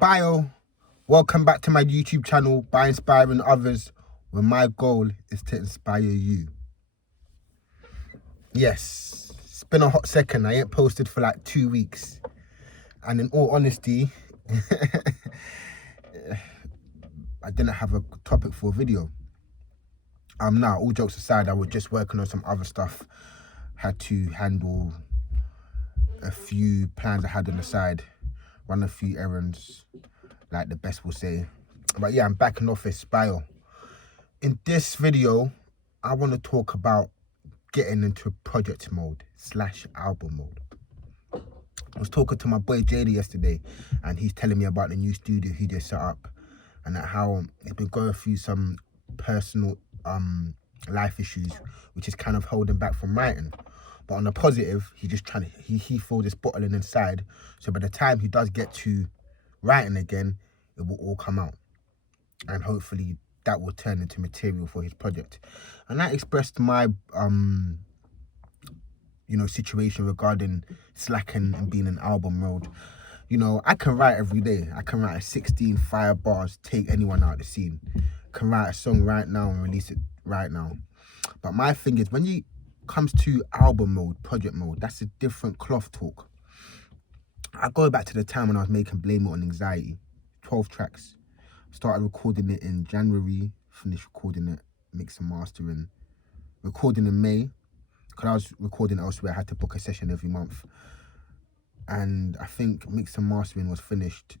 Bio, welcome back to my YouTube channel by inspiring others, where my goal is to inspire you. Yes, it's been a hot second. I ain't posted for like 2 weeks, and in all honesty, I didn't have a topic for a video. Now, all jokes aside, I was just working on some other stuff. Had to handle a few plans I had on the side, run a few errands, like the best will say. But yeah, I'm back in office. Bio. In this video, I want to talk about getting into project mode / album mode. I was talking to my boy JD yesterday, and he's telling me about the new studio he just set up, and how he's been going through some personal life issues, which is kind of holding back from writing. But on the positive, he's just trying to, he feels this bottling inside, so by the time he does get to writing again, it will all come out, and hopefully that will turn into material for his project. And I expressed my situation regarding slacking and being in album mode. I can write every day. I can write 16 fire bars, take anyone out of the scene. Can write a song right now and release it right now. But my thing is, when it comes to album mode, project mode, that's a different cloth talk. I go back to the time when I was making Blame It on Anxiety, 12 tracks. Started recording it in January, finished recording it, mix and mastering. Recording in May, because I was recording elsewhere, I had to book a session every month. And I think mix and mastering was finished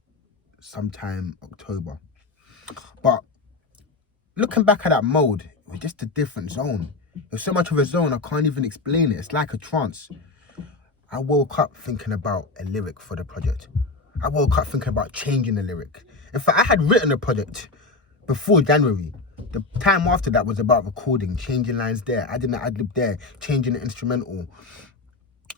sometime October. But looking back at that mode, it was just a different zone. It was so much of a zone, I can't even explain it. It's like a trance. I woke up thinking about a lyric for the project. I woke up thinking about changing the lyric. In fact, I had written a project before January. The time after that was about recording, changing lines there, adding the ad-lib there, changing the instrumental.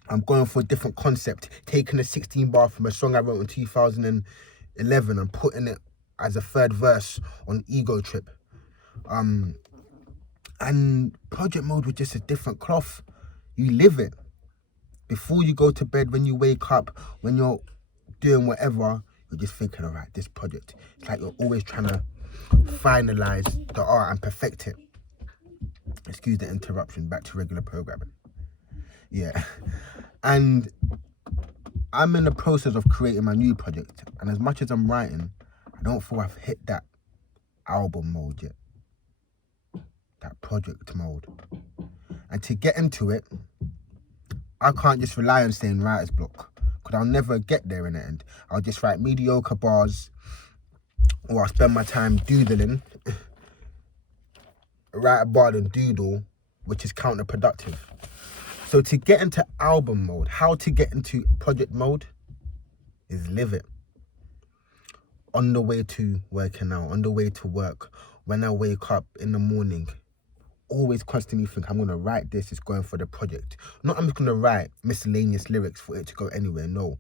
I'm going for a different concept, taking a 16 bar from a song I wrote in 2011 and putting it as a third verse on Ego Trip. And project mode was just a different cloth. You live it. Before you go to bed, when you wake up, when you're doing whatever, you're just thinking, all right, this project. It's like you're always trying to finalize the art and perfect it. Excuse the interruption, back to regular programming. Yeah. And I'm in the process of creating my new project. And as much as I'm writing, I don't feel I've hit that album mode yet. That project mode. And to get into it, I can't just rely on saying writer's block, because I'll never get there in the end. I'll just write mediocre bars, or I'll spend my time doodling, write a bar and doodle, which is counterproductive. So to get into album mode, how to get into project mode is live it. On the way to working out, on the way to work, when I wake up in the morning, always constantly think, I'm going to write this, it's going for the project. Not I'm just going to write miscellaneous lyrics for it to go anywhere. No.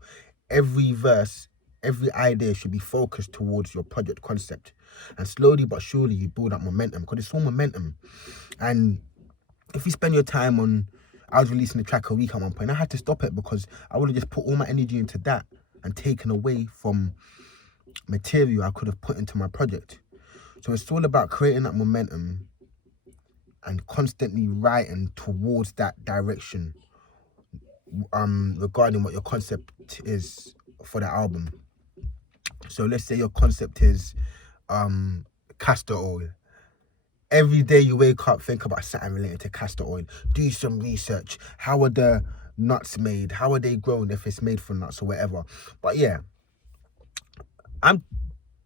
Every verse, every idea should be focused towards your project concept. And slowly but surely you build up momentum, because it's all momentum. And if you spend your time on, I was releasing a track a week at one point, I had to stop it because I would have just put all my energy into that and taken away from material I could have put into my project. So it's all about creating that momentum and constantly writing towards that direction regarding what your concept is for the album. So let's say your concept is castor oil. Every day you wake up, think about something related to castor oil. Do some research. How are the nuts made? How are they grown, if it's made from nuts or whatever? But yeah,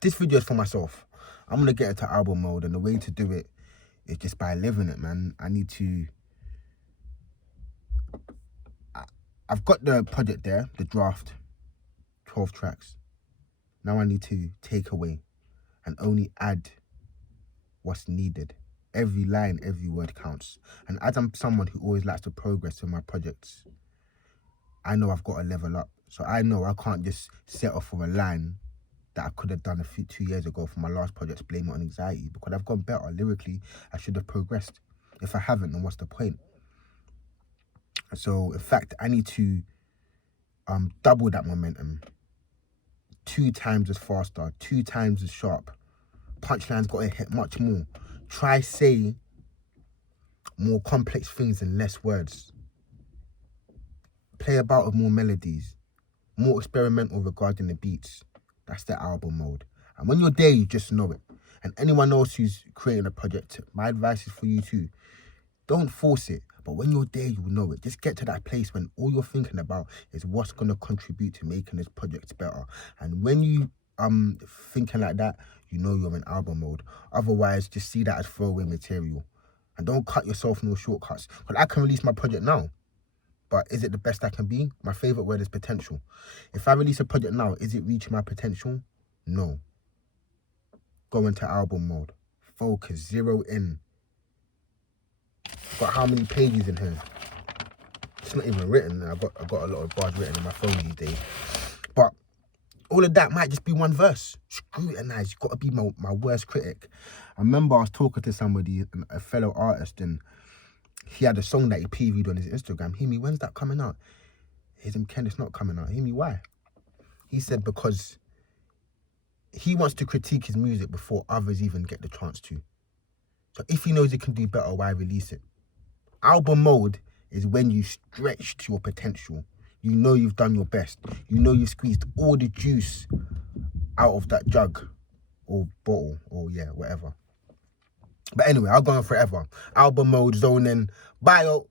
this video is for myself. I'm going to get into album mode, and the way to do it is just by living it, man. I've got the project there, the draft, 12 tracks. Now I need to take away and only add what's needed. Every line, every word counts. And as I'm someone who always likes to progress in my projects, I know I've got to level up. So I know I can't just settle for a line that I could have done 2 years ago for my last project, Blame It on Anxiety, because I've gone better. Lyrically, I should have progressed. If I haven't, then what's the point? So, in fact, I need to double that momentum. 2 times as faster, 2 times as sharp. Punchlines got to hit much more. Try say more complex things in less words. Play about with more melodies. More experimental regarding the beats. That's the album mode. And when you're there, you just know it. And anyone else who's creating a project, my advice is for you too. Don't force it. But when you're there, you will know it. Just get to that place when all you're thinking about is what's going to contribute to making this project better. And when you thinking like that, you know you're in album mode. Otherwise, just see that as throwaway material. And don't cut yourself no shortcuts. Because I can release my project now. But is it the best I can be? My favourite word is potential. If I release a project now, is it reaching my potential? No. Go into album mode. Focus. Zero in. Got how many pages in here? It's not even written. I got a lot of bars written on my phone these days. But all of that might just be one verse. Scrutinize. You've got to be my worst critic. I remember I was talking to somebody, a fellow artist, and he had a song that he previewed on his Instagram. Hear me, when's that coming out? Here's him, Ken, it's not coming out. Hear me, why? He said because he wants to critique his music before others even get the chance to. So if he knows he can do better, why release it? Album mode is when you stretch to your potential. You know you've done your best. You know you've squeezed all the juice out of that jug or bottle or yeah, whatever. But anyway, I'll go on forever. Album mode, zoning, bio.